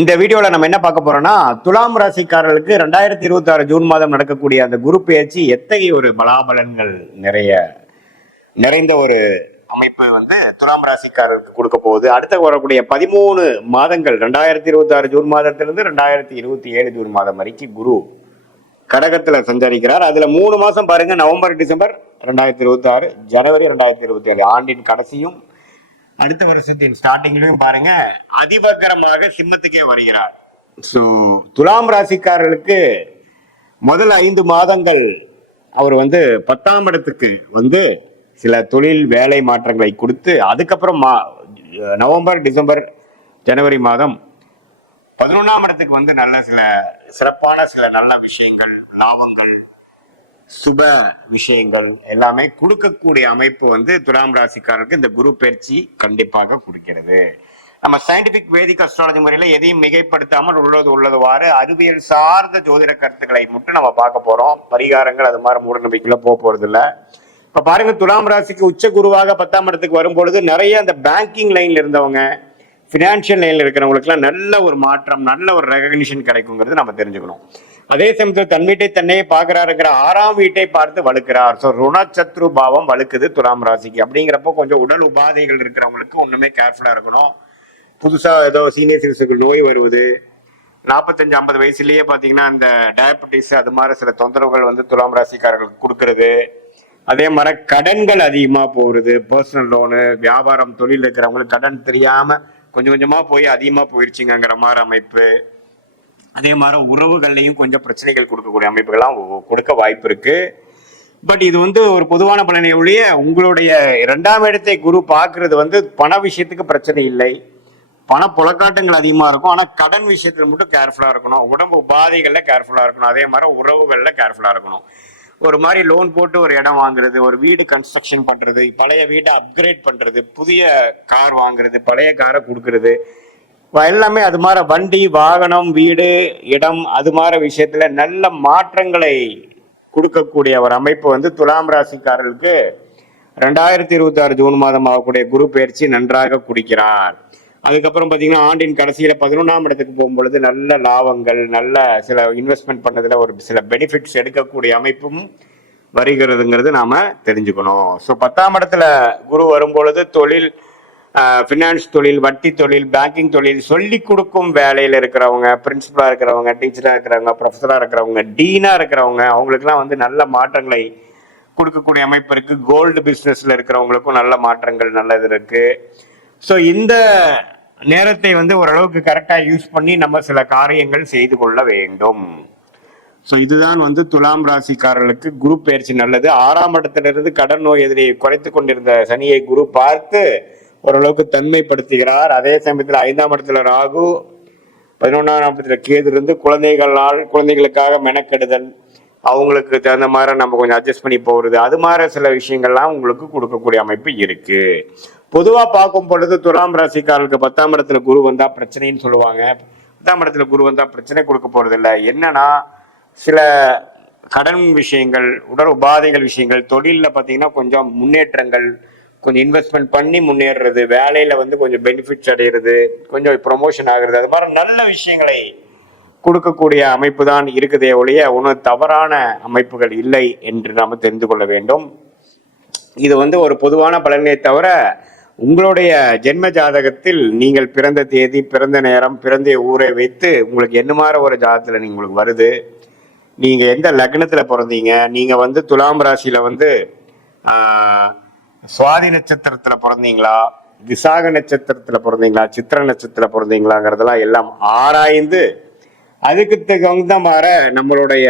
இந்த வீடியோல நம்ம என்ன பார்க்க போறோம்னா, துலாம் ராசிக்காரர்களுக்கு 2026 ஜூன் மாதம் நடக்கக்கூடிய அந்த குரு பெயர்ச்சி எத்தகைய ஒரு பலாபலன்கள் நிறைந்த ஒரு அமைப்பு துலாம் ராசிக்காரருக்கு கொடுக்க போகுது. அடுத்த வரக்கூடிய 13 மாதங்கள் 2026 ஜூன் மாதத்திலிருந்து 2027 ஜூன் மாதம் வரைக்கும் குரு கடகத்துல சஞ்சரிக்கிறார். அதுல 3 மாசம் பாருங்க, நவம்பர் டிசம்பர் 2026, ஜனவரி 2027, ஆண்டின் கடைசியும் அடுத்த வருஷத்தின் ஸ்டார்டிங்லயும் பாருங்க அதிவக்கரமாக சிம்மத்துக்கே வருகிறார். ஸோ துலாம் ராசிக்காரர்களுக்கு முதல் 5 மாதங்கள் அவர் 10ஆம் இடத்துக்கு சில தொழில் வேலை மாற்றங்களை கொடுத்து, அதுக்கப்புறம் நவம்பர் டிசம்பர் ஜனவரி மாதம் 11ஆம் இடத்துக்கு நல்ல சில சிறப்பான சில நல்ல விஷயங்கள், லாபங்கள், சுப விஷயங்கள் எல்லாமே கொடுக்கக்கூடிய அமைப்பு துலாம் ராசிக்காரருக்கு இந்த குரு பயிற்சி கண்டிப்பாக கொடுக்கிறது. நம்ம சயின்டிபிக் வேதிக் அஸ்ட்ராலஜி முறையில எதையும் மிகைப்படுத்தாமல் உள்ளதுவாறு அறிவியல் சார்ந்த ஜோதிட கருத்துக்களை மட்டும் நம்ம பார்க்க போறோம். பரிகாரங்கள் அது மாதிரி மூட நம்பிக்கையில போறது இல்ல. இப்ப பாருங்க, துலாம் ராசிக்கு உச்ச குருவாக 10ஆம் இடத்துக்கு வரும்பொழுது நிறைய அந்த பேங்கிங் லைன்ல இருந்தவங்க, பினான்சியல் லைன்ல இருக்கிறவங்களுக்கு எல்லாம் நல்ல ஒரு மாற்றம், நல்ல ஒரு ரெகக்னிஷன் கிடைக்குங்கிறது நம்ம தெரிஞ்சுக்கணும். அதே சமயத்தில் தன் வீட்டை தன்னையே பார்க்கிறாருங்கிற 6ஆம் வீட்டை பார்த்து வலுக்கிறார். ஸோ ருணச்சத்ரு பாவம் வலுக்குது துலாம் ராசிக்கு. அப்படிங்கிறப்போ கொஞ்சம் உடல் உபாதைகள் இருக்கிறவங்களுக்கு ஒண்ணுமே கேர்ஃபுல்லா இருக்கணும். புதுசா ஏதோ சீனியர் சிட்டிசனுக்கு நோய் வருவது, 45-50 வயசுலயே பாத்தீங்கன்னா இந்த டயபெட்டிஸ் அது மாதிரி சில தொந்தரவுகள் துலாம் ராசிக்காரர்களுக்கு கொடுக்கறது. அதே மாதிரி கடன்கள் அதிகமா போறது, பர்சனல் லோனு, வியாபாரம், தொழில் இருக்கிறவங்களுக்கு கடன் தெரியாம கொஞ்சம் கொஞ்சமா போய் அதிகமா போயிருச்சுங்கிற மாதிரி அமைப்பு. அதே மாதிரி உறவுகள்லையும் கொஞ்சம் பிரச்சனைகள் கொடுக்கக்கூடிய அமைப்புகள்லாம் கொடுக்க வாய்ப்பு இருக்கு. பட் இது ஒரு பொதுவான பலனை ஒழிய உங்களுடைய 2ஆம் இடத்தை குரு பார்க்கறது பண விஷயத்துக்கு பிரச்சனை இல்லை. பண புழக்காட்டங்கள் அதிகமா இருக்கும். ஆனா கடன் விஷயத்துல மட்டும் கேர்ஃபுல்லா இருக்கணும். உடம்பு உபாதைகள்ல கேர்ஃபுல்லா இருக்கணும். அதே மாதிரி உறவுகள்ல கேர்ஃபுல்லா இருக்கணும். ஒரு மாதிரி லோன் போட்டு ஒரு இடம் வாங்குறது, ஒரு வீடு கன்ஸ்ட்ரக்ஷன் பண்றது, பழைய வீட்டை அப்கிரேட் பண்றது, புதிய கார் வாங்குறது, பழைய காரை கொடுக்கறது, எல்லாமே அது மாதிரி வண்டி, வாகனம், வீடு, இடம் அது மாதிரி விஷயத்துல நல்ல மாற்றங்களை கொடுக்கக்கூடிய ஒரு அமைப்பு துலாம் ராசிக்காரர்களுக்கு 2026 ஜூன் மாதம் ஆகக்கூடிய குரு பயிற்சி நன்றாக குடிக்கிறார். அதுக்கப்புறம் பாத்தீங்கன்னா ஆண்டின் கடைசியில 11ஆம் இடத்துக்கு போகும்பொழுது நல்ல லாபங்கள், நல்ல சில இன்வெஸ்ட்மெண்ட் பண்ணதுல ஒரு சில பெனிஃபிட்ஸ் எடுக்கக்கூடிய அமைப்பும் வருகிறதுங்கிறது நாம தெரிஞ்சுக்கணும். ஸோ 10ஆம் இடத்துல குரு வரும்பொழுது தொழில், ஃபினான்ஸ் தொழில், வட்டி தொழில், பேங்கிங் தொழில், சொல்லி கொடுக்கும் வேலையில இருக்கிறவங்க, பிரின்சிபலா இருக்கிறவங்க, டீச்சரா இருக்கிறவங்க, ப்ரொஃபஸரா இருக்கிறவங்க, டீனா இருக்கிறவங்க, அவங்களுக்குலாம் நல்ல மாற்றங்களை கொடுக்கக்கூடிய அமைப்பு இருக்கு. கோல்டு பிஸ்னஸ்ல இருக்கிறவங்களுக்கும் நல்ல மாற்றங்கள் நல்லது இருக்கு. ஸோ இந்த நேரத்தை ஓரளவுக்கு கரெக்டா யூஸ் பண்ணி நம்ம சில காரியங்கள் செய்து கொள்ள வேண்டும். ஸோ இதுதான் துலாம் ராசிக்காரர்களுக்கு குரு பயிற்சி நல்லது. 6ஆம் இடத்திலிருந்து கடன் நோய் எதிரியை குறைத்து கொண்டிருந்த சனியை குரு பார்த்து ஓரளவுக்கு தன்மைப்படுத்துகிறார். அதே சமயத்தில் 5ஆம் இடத்துல ராகு, 11ஆம் இடத்துல கேது இருந்து குழந்தைகளுக்காக மெனக்கெடுதல், அவங்களுக்கு தகுந்த மாதிரி நம்ம கொஞ்சம் அட்ஜஸ்ட் பண்ணி போகிறது, அது மாதிரி சில விஷயங்கள்லாம் உங்களுக்கு கொடுக்கக்கூடிய அமைப்பு இருக்கு. பொதுவா பார்க்கும் பொழுது துலாம் ராசிக்காரர்களுக்கு 10ஆம் இடத்துல குரு வந்தா பிரச்சனைன்னு சொல்லுவாங்க. 10ஆம் இடத்துல குரு வந்தா பிரச்சனை கொடுக்க போறது இல்லை. என்னன்னா சில கடன் விஷயங்கள், உடல் உபாதைகள் விஷயங்கள், தொழில பாத்தீங்கன்னா கொஞ்சம் முன்னேற்றங்கள், கொஞ்சம் இன்வெஸ்ட்மெண்ட் பண்ணி முன்னேறது, வேலையில கொஞ்சம் பெனிஃபிட்ஸ் அடைகிறது, கொஞ்சம் ப்ரொமோஷன் ஆகுறது, அது மாதிரி நல்ல விஷயங்களை கொடுக்கக்கூடிய அமைப்பு தான் இருக்குதே ஒழிய ஒன்றும் தவறான அமைப்புகள் இல்லை என்று நாம தெரிந்து கொள்ள வேண்டும். இது ஒரு பொதுவான பலனை தவிர உங்களுடைய ஜென்ம ஜாதகத்தில் நீங்கள் பிறந்த தேதி, பிறந்த நேரம், பிறந்த ஊரை வைத்து உங்களுக்கு என்ன மாதிரி ஒரு ஜாதகத்துல உங்களுக்கு வருது, நீங்க எந்த லக்னத்துல பிறந்தீங்க, நீங்க துலாம் ராசியில சுவாதி நட்சத்திரத்துல பிறந்தீங்களா, விசாக நட்சத்திரத்துல பிறந்தீங்களா, சித்திர நட்சத்திரத்துல பிறந்தீங்களாங்கிறதெல்லாம் எல்லாம் ஆராய்ந்து அதுக்கு தகுந்த மாதிரி நம்மளுடைய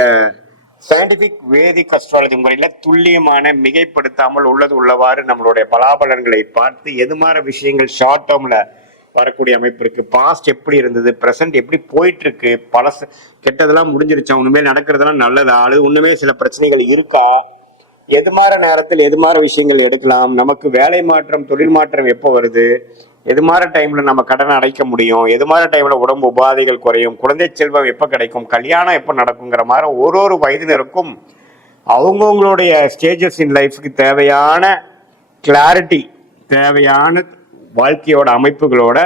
சயின்டிபிக் வேதிக் அஸ்ட்ராலஜி முறையில துல்லியமான, மிகைப்படுத்தாமல் உள்ளவாறு நம்மளுடைய பலாபலன்களை பார்த்து எது மாதிரி விஷயங்கள் ஷார்ட் டேர்ம்ல வரக்கூடிய அமைப்பு இருக்கு, பாஸ்ட் எப்படி இருந்தது, பிரசன்ட் எப்படி போயிட்டு இருக்கு, பழச கெட்டதெல்லாம் முடிஞ்சிருச்சா, உண்மையே நடக்கிறதெல்லாம் நல்லதா, அல்லது உண்மையே சில பிரச்சனைகள் இருக்கா, எது மாதிரி நேரத்தில் எது மாதிரி விஷயங்கள் எடுக்கலாம், நமக்கு வேலை மாற்றம், தொழில் மாற்றம் எப்போ வருது, எது மாதிரி டைம்ல நம்ம கடனை அடைக்க முடியும், எது மாதிரி டைம்ல உடம்பு உபாதைகள் குறையும், குழந்தை செல்வம் எப்ப கிடைக்கும், கல்யாணம் எப்ப நடக்குங்கிற மாதிரி ஒரு வயதினருக்கும் அவங்கவுங்களுடைய ஸ்டேஜஸ் இன் லைஃப்க்கு தேவையான கிளாரிட்டி, தேவையான வாழ்க்கையோட அமைப்புகளோட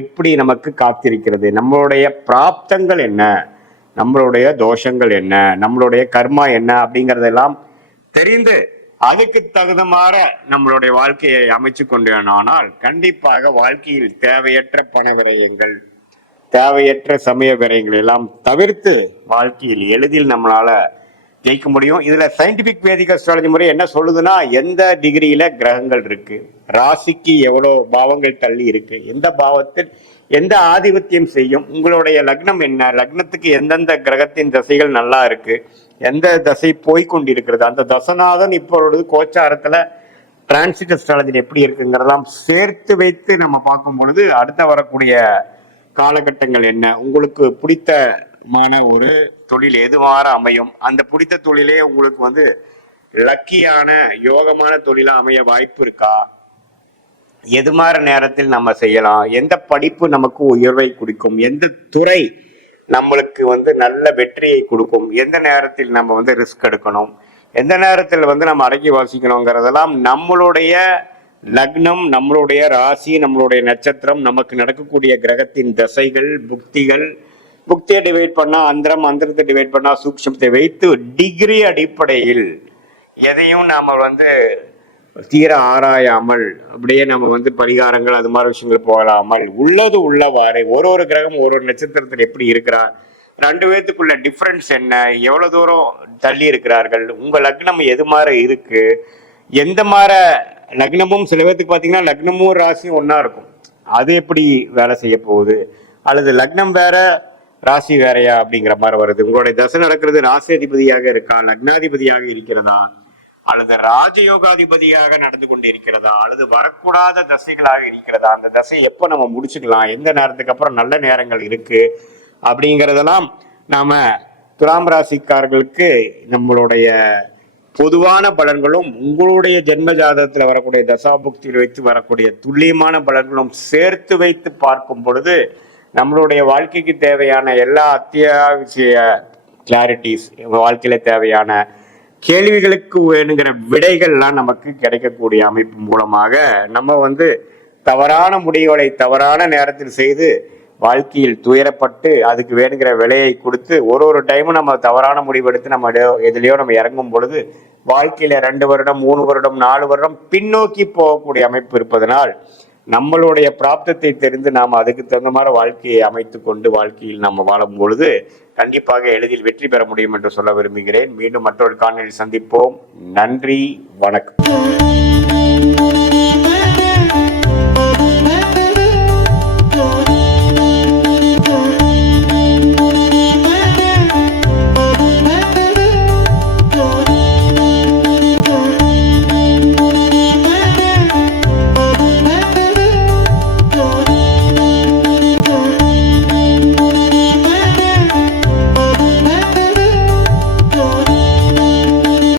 எப்படி நமக்கு காத்திருக்கிறது, நம்மளுடைய பிராப்தங்கள் என்ன, நம்மளுடைய தோஷங்கள் என்ன, நம்மளுடைய கர்மா என்ன அப்படிங்கறதெல்லாம் தெரிந்து அதுக்கு தகுந்தமாற நம்மளுடைய வாழ்க்கையை அமைச்சு கொண்டேனானால் கண்டிப்பாக வாழ்க்கையில் தேவையற்ற பண விரயங்கள், தேவையற்ற சமய விரயங்கள் எல்லாம் தவிர்த்து வாழ்க்கையில் எளிதில் நம்மளால ஜெயிக்க முடியும். இதுல சயின்டிபிக் வேதிக் அஸ்ட்ராலஜி முறை என்ன சொல்லுதுன்னா, எந்த டிகிரியில கிரகங்கள் இருக்கு, ராசிக்கு எவ்வளவு பாவங்கள் தள்ளி இருக்கு, எந்த பாவத்தில் எந்த ஆதிபத்தியம் செய்யும், உங்களுடைய லக்னம் என்ன, லக்னத்துக்கு எந்தெந்த கிரகத்தின் தசைகள் நல்லா இருக்கு, எந்த தசை போய்கொண்டிருக்கிறது, அந்த தசநாதன் இப்பொழுது கோச்சாரத்துல டிரான்சிட் அஸ்ட்ராலஜி எப்படி இருக்குங்கிறதெல்லாம் சேர்த்து வைத்து நம்ம பார்க்கும் பொழுது அடுத்த வரக்கூடிய காலகட்டங்கள் என்ன, உங்களுக்கு பிடித்தமான ஒரு தொழில் எதுவார அமையும், அந்த பிடித்த தொழிலே உங்களுக்கு லக்கியான யோகமான தொழிலா அமைய வாய்ப்பு இருக்கா, எது மாதிரி நேரத்தில் நம்ம செய்யலாம், எந்த படிப்பு நமக்கு உயர்வை கொடுக்கும், எந்த துறை நம்மளுக்கு நல்ல வெற்றியை கொடுக்கும், எந்த நேரத்தில் நம்ம ரிஸ்க் எடுக்கணும், எந்த நேரத்தில் நம்ம அடக்கி வாசிக்கணுங்கிறதெல்லாம் நம்மளுடைய லக்னம், நம்மளுடைய ராசி, நம்மளுடைய நட்சத்திரம், நமக்கு நடக்கக்கூடிய கிரகத்தின் தசைகள், புக்திகள், புக்தியை டிவைட் பண்ணா அந்தரம், அந்தரத்தை டிவைட் பண்ணா சூக்ஷமத்தை வைத்து டிகிரி அடிப்படையில் எதையும் நாம தீர ஆராயாமல் அப்படியே நம்ம பரிகாரங்கள் அது மாதிரி விஷயங்கள் போகலாமல் உள்ளது உள்ளவாறு ஒரு கிரகம் ஒரு நட்சத்திரத்தில் எப்படி இருக்கிறார், ரெண்டு பேத்துக்குள்ள டிஃபரன்ஸ் என்ன, எவ்வளவு தூரம் தள்ளி இருக்கிறார்கள், உங்க லக்னம் எது மாதிரி இருக்கு, எந்த மாதிரி லக்னமும் சில பேத்துக்கு பாத்தீங்கன்னா லக்னமும் ராசியும் ஒன்னா இருக்கும், அது எப்படி வேலை செய்ய போகுது, அல்லது லக்னம் வேற ராசி வேறையா அப்படிங்கிற மாதிரி வருது, உங்களுடைய தசை நடக்கிறது ராசி அதிபதியாக இருக்கா, லக்னாதிபதியாக இருக்கிறதா, அல்லது ராஜயோகாதிபதியாக நடந்து கொண்டு இருக்கிறதா, அல்லது வரக்கூடாத தசைகளாக இருக்கிறதா, அந்த தசை எப்போ நம்ம முடிச்சுக்கலாம், எந்த நேரத்துக்கு அப்புறம் நல்ல நேரங்கள் இருக்கு அப்படிங்கிறதெல்லாம் நாம துலாம் ராசிக்காரர்களுக்கு நம்மளுடைய பொதுவான பலன்களும் உங்களுடைய ஜென்ம ஜாதகத்துல வரக்கூடிய தசாபுக்தியில் வைத்து வரக்கூடிய துல்லியமான பலன்களும் சேர்த்து வைத்து பார்க்கும் பொழுது நம்மளுடைய வாழ்க்கைக்கு தேவையான எல்லா அத்தியாவசிய கிளாரிட்டிஸ், வாழ்க்கையில தேவையான கேள்விகளுக்கு வேணுங்கிற விடைகள்லாம் நமக்கு கிடைக்கக்கூடிய அமைப்பு மூலமாக நம்ம தவறான முடிவுகளை தவறான நேரத்தில் செய்து வாழ்க்கையில் துயரப்பட்டு அதுக்கு வேணுங்கிற விலையை கொடுத்து ஒரு டைமும் நம்ம தவறான முடிவு எடுத்து நம்ம எதுலையோ நம்ம இறங்கும் பொழுது வாழ்க்கையில 2 வருடம் 3 வருடம் 4 வருடம் பின்னோக்கி போகக்கூடிய அமைப்பு இருப்பதனால் நம்மளுடைய பிராப்தத்தை தெரிந்து நாம் அதுக்கு தகுந்த மாதிரி வாழ்க்கையை அமைத்து கொண்டு வாழ்க்கையில் நம்ம வாழும் பொழுது கண்டிப்பாக எளிதில் வெற்றி பெற முடியும் என்று சொல்ல விரும்புகிறேன். மீண்டும் மற்றொரு காணொளியில் சந்திப்போம். நன்றி, வணக்கம்.